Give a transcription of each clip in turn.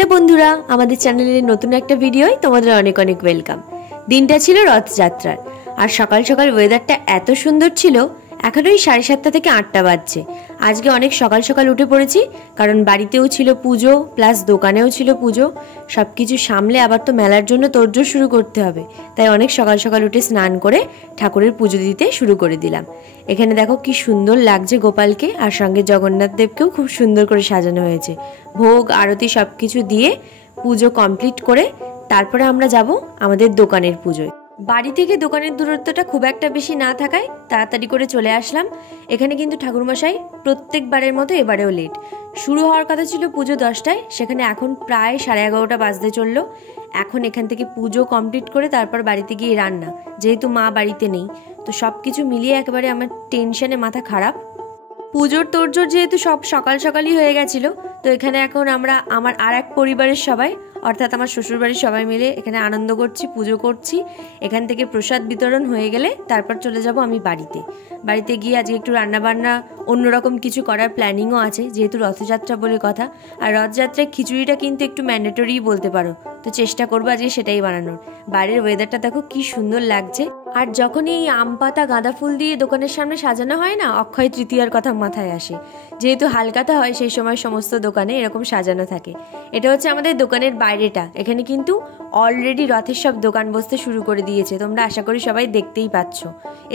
Hello বন্ধুরা, আমাদের চ্যানেলের নতুন একটা ভিডিওয় তোমাদের অনেক অনেক ওয়েলকাম। দিনটা ছিল রথযাত্রার, আর সকাল সকাল ওয়েদারটা এত সুন্দর ছিল। এখন ওই 7:30 থেকে 8টা বাজছে। আজকে অনেক সকাল সকাল উঠে পড়েছি, কারণ বাড়িতেও ছিল পুজো, প্লাস দোকানেও ছিল পুজো। সব কিছু সামলে আবার তো মেলার জন্য তোড়জোড় শুরু করতে হবে, তাই অনেক সকাল সকাল উঠে স্নান করে ঠাকুরের পুজো দিতে শুরু করে দিলাম। এখানে দেখো কি সুন্দর লাগছে গোপালকে, আর সঙ্গে জগন্নাথ দেবকেও খুব সুন্দর করে সাজানো হয়েছে। ভোগ আরতি সব কিছু দিয়ে পুজো কমপ্লিট করে তারপরে আমরা যাব আমাদের দোকানের পুজোয়। বাড়ি থেকে দোকানের দূরত্বটা খুব একটা বেশি না থাকায় তাড়াতাড়ি করে চলে আসলাম। এখানে কিন্তু ঠাকুরমশাই প্রত্যেকবারের মতো এবারেও লেট। শুরু হওয়ার কথা ছিল পুজো 10টায়, সেখানে এখন প্রায় 11:30 বাজতে চললো। এখন এখান থেকে পুজো কমপ্লিট করে তারপর বাড়িতে গিয়ে রান্না, যেহেতু মা বাড়িতে নেই, তো সব কিছু মিলিয়ে একেবারে আমার টেনশনে মাথা খারাপ। পুজোর তোড়জোড় যেহেতু সব সকাল সকালই হয়ে গেছিল, তো এখানে এখন আমরা আমার আর এক পরিবারের সবাই, অর্থাৎ আমার শ্বশুরবাড়ির সবাই মিলে এখানে আনন্দ করছি, পুজো করছি। এখান থেকে প্রসাদ বিতরণ হয়ে গেলে তারপর চলে যাব আমি বাড়িতে গিয়ে আজকে একটু রান্নাবান্না অন্যরকম কিছু করার প্ল্যানিংও আছে, যেহেতু রথযাত্রা বলে কথা। আর রথযাত্রায় খিচুড়িটা কিন্তু একটু ম্যান্ডেটরি বলতে পারো, তো চেষ্টা করবো আজকে সেটাই বানানোর। বাইরের ওয়েদারটা দেখো কি সুন্দর লাগছে। আর যখন এই আম পাতা গাঁদা ফুল দিয়ে দোকানের সামনে সাজানো হয় না, অক্ষয় তৃতীয়ার কথা মাথায় আসে। যেহেতু হালকাতা হয়, সেই সময় সমস্ত দোকানে এরকম সাজানো থাকে। এটা হচ্ছে আমাদের দোকানের বাইরেটা। এখানে কিন্তু অলরেডি রথের সব দোকান বসতে শুরু করে দিয়েছে, তোমরা আশা করি সবাই দেখতেই পাচ্ছ।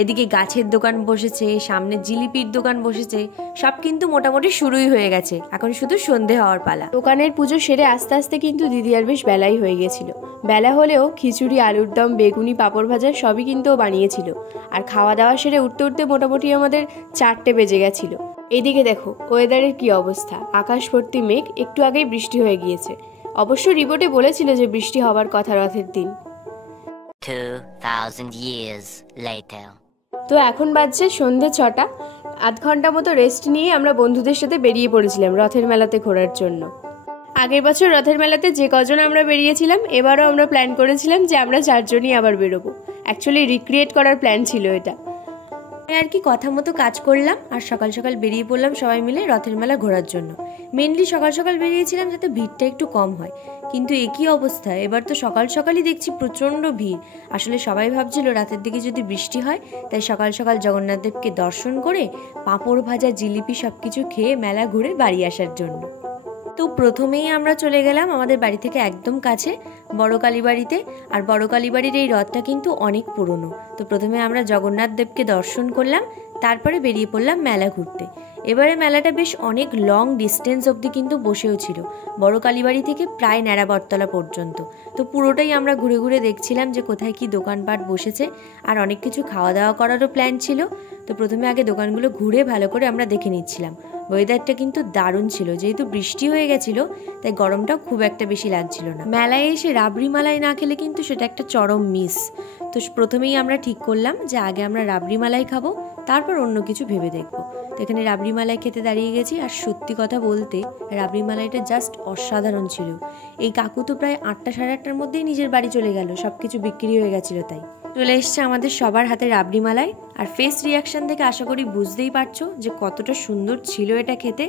এদিকে গাছের দোকান বসেছে, সামনে জিলিপির দোকান বসেছে, সব কিন্তু মোটামুটি শুরুই হয়ে গেছে। এখন শুধু সন্ধে হওয়ার পালা। দোকানের পুজো সেরে আস্তে আস্তে কিন্তু দিদি আর বেশ বেলাই হয়ে গেছিল। বেলা হলেও খিচুড়ি, আলুর দম, বেগুনি, পাঁপড় ভাজা সবই কিন্তু ও বানিয়েছিল। আর খাওয়া দাওয়া সেরে উঠতে উঠতে মোটামুটি আমাদের 4টে বেজে গেছিল। এদিকে দেখো ওয়েদারের কি অবস্থা, আকাশ ভর্তি মেঘ, একটু আগেই বৃষ্টি হয়ে গিয়েছে। অবশ্য রিপোর্টে বলেছিল যে বৃষ্টি হবার কথা রথের দিন। 2000 years later. তো এখন বাজছে সন্ধে 6টা। আধ ঘন্টা মতো রেস্ট নিয়ে আমরা বন্ধুদের সাথে বেরিয়ে পড়েছিলাম রথের মেলাতে ঘোরার জন্য। আগের বছর রথের মেলাতে যে কজন আমরা বেরিয়েছিলাম, এবারও আমরা প্ল্যান করেছিলাম যে আমরা 4জনই আবার বেরোবো। অ্যাকচুয়ালি রিক্রিয়েট করার প্ল্যান ছিল এটা। আর কি কথা মতো কাজ করলাম, আর সকাল সকাল বেরিয়ে পড়লাম সবাই মিলে রথের মেলা ঘোরার জন্য। মেনলি সকাল সকাল বেরিয়েছিলাম যাতে ভিড়টা একটু কম হয়, কিন্তু একই অবস্থা। এবার তো সকাল সকালই দেখছি প্রচণ্ড ভিড়। আসলে সবাই ভাবছিল রাতের দিকে যদি বৃষ্টি হয়, তাই সকাল সকাল জগন্নাথ দেবকে দর্শন করে পাঁপড় ভাজা, জিলিপি সব কিছু খেয়ে মেলা ঘুরে বাড়ি আসার জন্য। তো প্রথমেই আমরা চলে গেলাম আমাদের বাড়ি থেকে একদম কাছে বড় কালীবাড়িতে। আর বড় কালীবাড়ির এই রথটা কিন্তু অনেক পুরনো। তো প্রথমে আমরা জগন্নাথ দেবকে দর্শন করলাম, তারপরে বেরিয়ে পড়লাম মেলা ঘুরতে। এবারে মেলাটা বেশ অনেক লং ডিস্টেন্স অবধি কিন্তু বসেও ছিল, বড় কালীবাড়ি থেকে প্রায় ন্যাড়াবরতলা পর্যন্ত। তো পুরোটাই আমরা ঘুরে ঘুরে দেখছিলাম যে কোথায় কি দোকানপাট বসেছে, আর অনেক কিছু খাওয়া দাওয়া করারও প্ল্যান ছিল। তো প্রথমে আগে দোকানগুলো ঘুরে ভালো করে আমরা দেখে নিচ্ছিলাম। ওয়েদারটা কিন্তু দারুণ ছিল, যেহেতু বৃষ্টি হয়ে গেছিল তাই গরমটাও খুব একটা বেশি লাগছিল না। মেলায় এসে রাবড়ি মালাই না খেলে কিন্তু সেটা একটা চরম মিস। তো প্রথমেই আমরা ঠিক করলাম যে আগে আমরা রাবড়ি মালাই খাবো, তারপর অন্য কিছু ভেবে দেখবো। তো এখানে রাবড়ি মালাই খেতে দাঁড়িয়ে গেছি। আর সত্যি কথা বলতে রাবড়ি মালাইটা জাস্ট অসাধারণ ছিল। এই কাকু তো প্রায় 8টা সাড়ে 8টার মধ্যেই নিজের বাড়ি চলে গেল, সব কিছু বিক্রি হয়ে গেছিলো। তাই চলে এসছে আমাদের সবার হাতে রাবড়ি মালাই। আর ফেস রিয়াকশন থেকে আশা করি বুঝতেই পারছো যে কতটা সুন্দর ছিল এটা খেতে।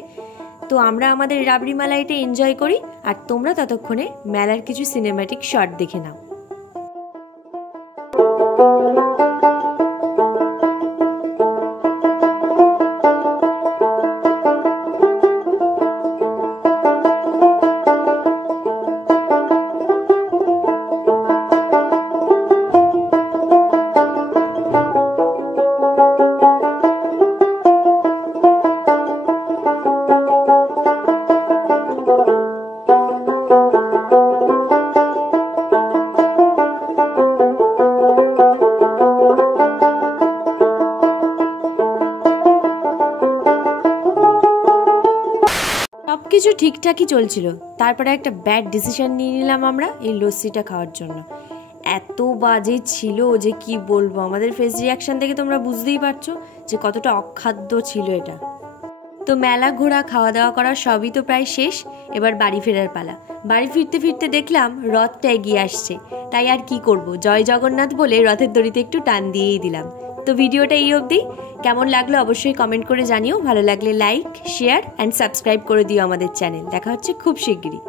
তো আমরা আমাদের রাবড়ি মালাইটা এনজয় করি, আর তোমরা ততক্ষণে মেলার কিছু সিনেম্যাটিক শট দেখে নাও। সবকিছু ঠিকঠাকই চলছিল, তারপরে একটা ব্যাড ডিসিশন নিয়ে নিলাম আমরা এই লস্যিটা খাওয়ার জন্য। এত বাজে ছিল যে কি বলবো, আমাদের ফেস রিয়াকশন থেকে তোমরা বুঝতেই পারছো যে কতটা অখাদ্য ছিল এটা। তো মেলা ঘোরা, খাওয়া দাওয়া করা সবই তো প্রায় শেষ। এবার বাড়ি ফেরার পালা। বাড়ি ফিরতে ফিরতে দেখলাম রথটা এগিয়ে আসছে, তাই আর কি করব, জয় জগন্নাথ বলে রথের দড়িতে একটু টান দিয়েই দিলাম। তো ভিডিওটা এই অবধি। কেমন লাগলো অবশ্যই কমেন্ট করে জানিও। ভালো লাগলে লাইক, শেয়ার অ্যান্ড সাবস্ক্রাইব করে দিও আমাদের চ্যানেল। দেখা হচ্ছে খুব শিগগিরই।